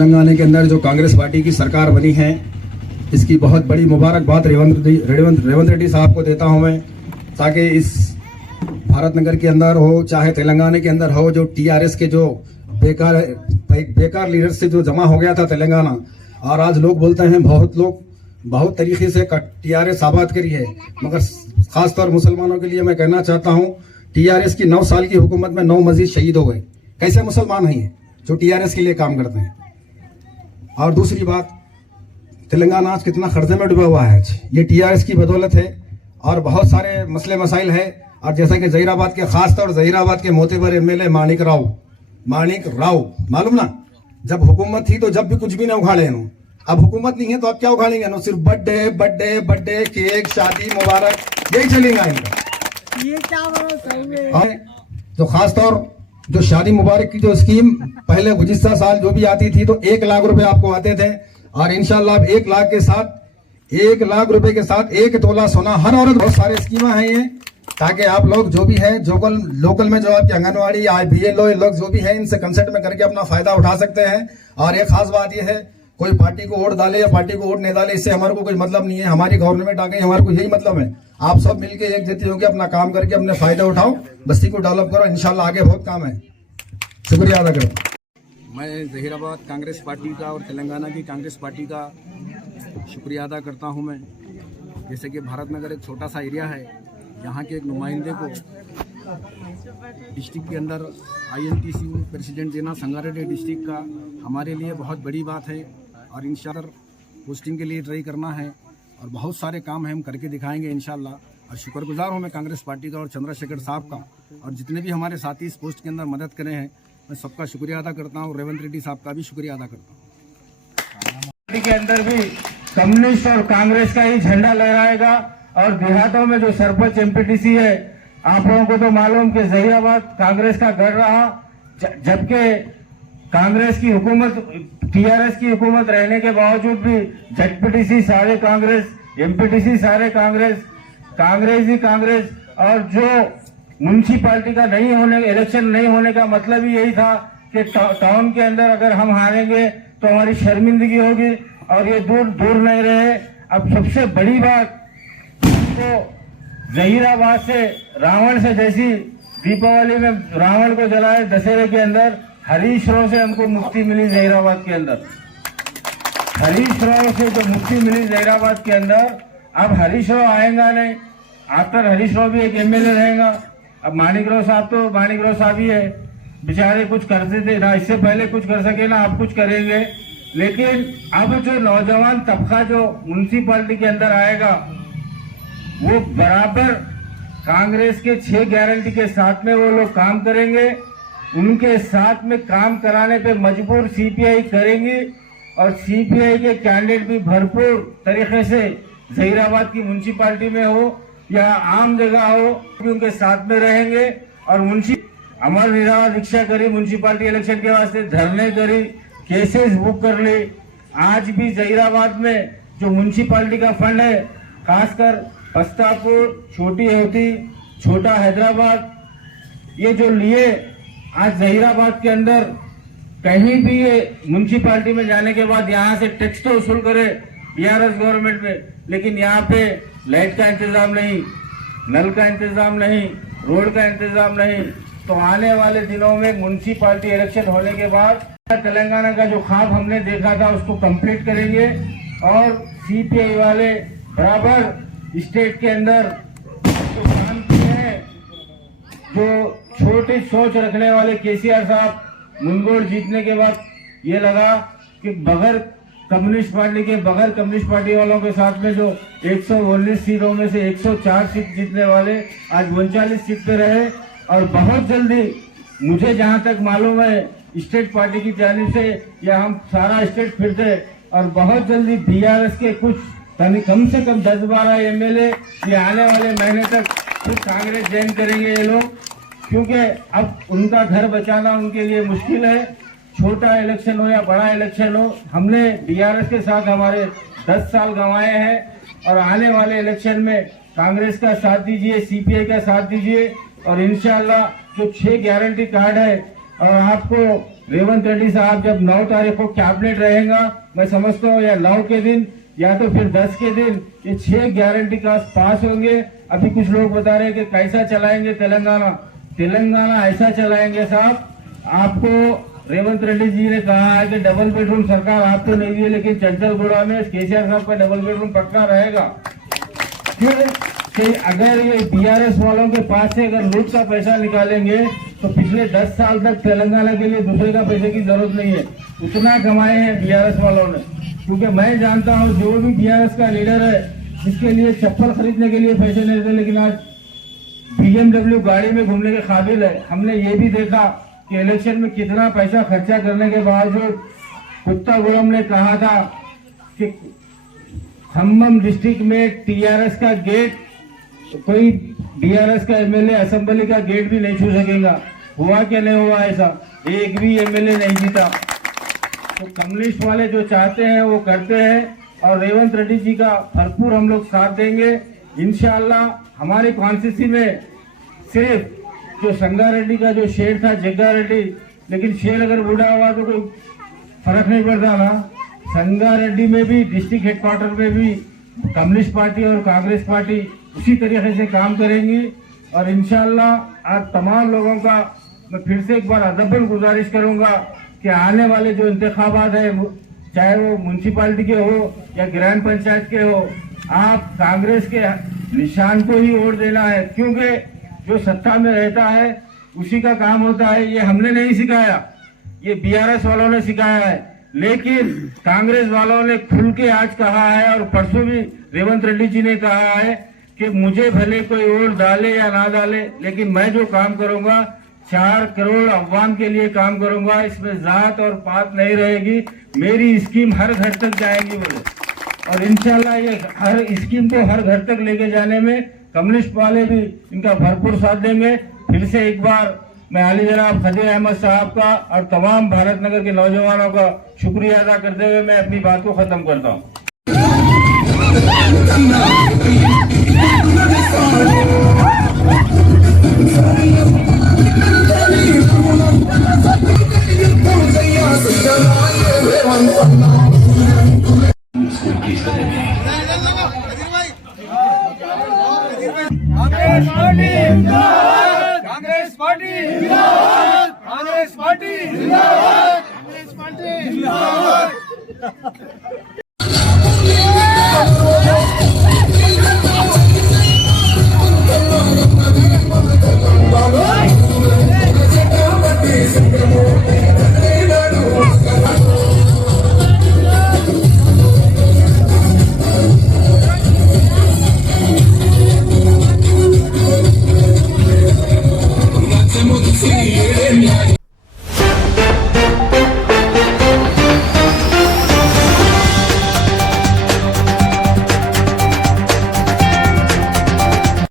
तेलंगाना के अंदर जो कांग्रेस पार्टी की सरकार बनी है, इसकी बहुत बड़ी मुबारकबाद रेवंत रेड्डी साहब को देता हूं मैं, ताकि इस भारत नगर के अंदर हो चाहे तेलंगाना के अंदर हो, जो टीआरएस के जो बेकार लीडर से जो जमा हो गया था तेलंगाना, और आज लोग बोलते हैं बहुत लोग बहुत तरीके से टीआरएस आबाद करी है, मगर खासतौर मुसलमानों के लिए मैं कहना चाहता हूं, टीआरएस की 9 साल की हुकूमत में 9 मजीद शहीद हो गए। कैसे मुसलमान हैं जो टीआरएस के लिए काम करते हैं? और दूसरी बात, तेलंगाना आज कितना खर्चे में डूबा हुआ है, ये टीआरएस की बदौलत है, और बहुत सारे मसले मसाइल है। और जैसा कि जहीराबाद के खासतौर जहीराबाद के मोतेबर एमएलए माणिक राव मालूम ना, जब हुकूमत थी तो जब भी कुछ भी ना उखाड़े नो, अब हुकूमत नहीं है तो अब क्या उखाड़ेंगे नो, सिर्फ बर्थडे केक शादी मुबारक यही चलेगा इनका। ये क्या तो खासतौर जो शादी मुबारक की जो स्कीम पहले गुज़िश्ता साल जो भी आती थी तो 1 लाख रुपए आपको आते थे, और इंशाल्लाह अब 1 लाख के साथ 1 लाख रुपए के साथ 1 तोला सोना हर औरत, बहुत सारे स्कीमें हैं ये, ताकि आप लोग जो भी है लोकल में जो आपकी आंगनवाड़ी बीएलओ लोग जो भी है, इनसे कंसल्ट में करके अपना फायदा उठा सकते हैं। और एक खास बात यह है, कोई पार्टी को वोट डाले या पार्टी को वोट नहीं डाले, इससे हमारे को कोई मतलब नहीं है। हमारी गवर्नमेंट आ गई, हमारे को यही मतलब है, आप सब मिलके एक जैसे होकर अपना काम करके अपने फायदा उठाओ, बस्ती को डेवलप करो, इंशाल्लाह आगे बहुत काम है। शुक्रिया अदा करो। मैं जहीराबाद कांग्रेस पार्टी का और तेलंगाना की कांग्रेस पार्टी का शुक्रिया अदा करता हूं मैं। जैसे कि भारत नगर एक छोटा सा एरिया है, यहाँ के एक नुमाइंदे को डिस्ट्रिक्ट के अंदर आईएनटीसी प्रेसिडेंट देना संगारेड्डी डिस्ट्रिक्ट का हमारे लिए बहुत बड़ी बात है, और इंशाल्लाह पोस्टिंग के लिए ट्राई करना है, और बहुत सारे काम है हम करके दिखाएंगे इंशाल्लाह। और शुक्रगुजार हूँ मैं कांग्रेस पार्टी का और चंद्रशेखर साहब का, और जितने भी हमारे साथी इस पोस्ट के अंदर मदद करे हैं, मैं सबका शुक्रिया अदा करता हूँ। रेवंत रेड्डी साहब का भी शुक्रिया अदा करता हूँ। पार्टी के अंदर भी कम्युनिस्ट और कांग्रेस का ही झंडा लहराएगा, और देहातों में जो सरपंच एमपीटीसी है, आप लोगों को तो मालूम कि जहीराबाद कांग्रेस का गढ़ रहा, जबकि कांग्रेस की हुकूमत टीआरएस की हुकूमत रहने के बावजूद भी जेडपीटीसी सारे कांग्रेस, एमपीटीसी सारे कांग्रेस ही कांग्रेस। और जो म्यूनसिपालिटी का इलेक्शन नहीं होने का मतलब ही यही था कि टाउन के अंदर अगर हम हारेंगे तो हमारी शर्मिंदगी होगी, और ये दूर नहीं रहे। अब सबसे बड़ी बात, तो जहीराबाद से रावण से जैसी दीपावली में रावण को जलाए दशहरे के अंदर, हरीश राव से हमको मुक्ति मिली जहीराबाद के अंदर। हरीश राव से जो मुक्ति मिली जहीराबाद के अंदर, अब हरीश राव आएगा नहीं, आफ्टर हरीश राव भी एक एमएलए रहेगा। अब माणिक राव साहब ही है, बेचारे कुछ करते थे ना, इससे पहले कुछ कर सके ना, अब कुछ करेंगे। लेकिन अब जो नौजवान तबका जो म्यूनसिपालिटी के अंदर आएगा, वो बराबर कांग्रेस के 6 गारंटी के साथ में वो लोग काम करेंगे। उनके साथ में काम कराने पे मजबूर सीपीआई करेंगी, और सीपीआई के कैंडिडेट भी भरपूर तरीके से जहीराबाद की म्यूनसिपालिटी में हो या आम जगह हो, उनके साथ में रहेंगे। और अमर निराला दीक्षा करी, म्यूनसिपालिटी इलेक्शन के वास्ते धरने करी, केसेस बुक कर ली। आज भी जहीराबाद में जो म्यूनसिपालिटी का फंड है, खासकर पस्तापुर, छोटी होती, छोटा हैदराबाद, ये जो लिए, आज जहीराबाद के अंदर कहीं भी ये म्यूनसिपालिटी में जाने के बाद यहाँ से टैक्स तो वसूल करे टीआरएस गवर्नमेंट में, लेकिन यहाँ पे लाइट का इंतजाम नहीं, नल का इंतजाम नहीं, रोड का इंतजाम नहीं। तो आने वाले दिनों में म्यूनसिपालिटी इलेक्शन होने के बाद तेलंगाना का जो ख्वाब हमने देखा था उसको कंप्लीट करेंगे, और सीपीआई वाले बराबर स्टेट के अंदर जो काम किए हैं, जो छोटी सोच रखने वाले केसीआर साहब, मुंगोड़ जीतने के बाद ये लगा कि बगैर कम्युनिस्ट पार्टी वालों के साथ में जो 119 सीटों में से 104 सीट जीतने वाले आज 39 सीट पे रहे। और बहुत जल्दी, मुझे जहां तक मालूम है, स्टेट पार्टी की जानिब से, या हम सारा स्टेट फिरते, और बहुत जल्दी बीआरएस के कुछ कम से कम 10-12 एमएलए ये आने वाले महीने तक फिर कांग्रेस ज्वाइन करेंगे ये लोग, क्योंकि अब उनका घर बचाना उनके लिए मुश्किल है। छोटा इलेक्शन हो या बड़ा इलेक्शन हो, हमने बीआरएस के साथ हमारे 10 साल गंवाए हैं, और आने वाले इलेक्शन में कांग्रेस का साथ दीजिए, सीपीआई का साथ दीजिए, और इंशाल्लाह जो 6 गारंटी कार्ड है, और आपको रेवंत रेड्डी साहब जब 9 तारीख को कैबिनेट रहेगा, मैं समझता हूँ या 9 के दिन या तो फिर 10 के दिन ये 6 गारंटी का पास होंगे। अभी कुछ लोग बता रहे हैं कि कैसा चलाएंगे तेलंगाना ऐसा चलाएंगे साहब। आपको रेवंत रेड्डी जी ने कहा है कि डबल बेडरूम सरकार आप तो नहीं दी, लेकिन चंचलगुड़ा में केसीआर साहब का डबल बेडरूम पक्का रहेगा। फिर कि अगर ये बीआरएस वालों के पास से अगर लूट का पैसा निकालेंगे तो पिछले 10 साल तक तेलंगाना के लिए दूसरे का पैसे की जरूरत नहीं है, उतना कमाए हैं बीआरएस वालों ने। क्योंकि मैं जानता हूँ जो भी बीआरएस का लीडर है जिसके लिए चप्पल खरीदने के लिए पैसे नहीं थे, लेकिन आज BMW गाड़ी में घूमने के काबिल है। हमने ये भी देखा कि इलेक्शन में कितना पैसा खर्चा करने के बावजूद कुत्तागुड़म ने कहा था कि खम्मम डिस्ट्रिक्ट में टीआरएस का गेट कोई बीआरएस का एमएलए असेंबली का गेट भी नहीं छू सकेगा। हुआ क्या नहीं हुआ ऐसा, एक भी एमएलए नहीं जीता। तो कम्युनिस्ट वाले जो चाहते हैं वो करते हैं और रेवंत रेड्डी जी का भरपूर हम लोग साथ देंगे इंशाअल्लाह। हमारी कॉन्स्टिट्यूंसी में सिर्फ जो संगारेड्डी का जो शेर था जग्गारेड्डी, लेकिन शेर अगर बूढ़ा हुआ तो कोई फर्क नहीं पड़ता ना। संगारेड्डी में भी डिस्ट्रिक्ट हेडक्वार्टर में भी कम्युनिस्ट पार्टी और कांग्रेस पार्टी उसी तरीके से काम करेंगी। और इंशाअल्लाह आज तमाम लोगों का मैं फिर से एक बार अदबन गुजारिश करूंगा कि आने वाले जो इंतखाबात है, चाहे वो म्यूनसिपालिटी के हो या ग्राम पंचायत के हो, आप कांग्रेस के निशान को ही वोट देना है। क्योंकि जो सत्ता में रहता है उसी का काम होता है। ये हमने नहीं सिखाया, ये बीआरएस वालों ने सिखाया है। लेकिन कांग्रेस वालों ने खुल के आज कहा है और परसों भी रेवंत रेड्डी जी ने कहा है कि मुझे भले कोई वोट डाले या ना डाले, लेकिन मैं जो काम करूंगा 4 करोड़ अवाम के लिए काम करूंगा, इसमें जात और पात नहीं रहेगी। मेरी स्कीम हर घर तक जाएगी बोले, और इंशाल्लाह ये हर स्कीम को हर घर तक लेके जाने में कम्युनिस्ट वाले भी इनका भरपूर साथ देंगे। फिर से एक बार मैं आली जनाब खदीर अहमद साहब का और तमाम भारत नगर के नौजवानों का शुक्रिया अदा करते हुए मैं अपनी बात को खत्म करता हूँ। कांग्रेस पार्टी जिंदाबाद, कांग्रेस पार्टी जिंदाबाद, कांग्रेस पार्टी जिंदाबाद।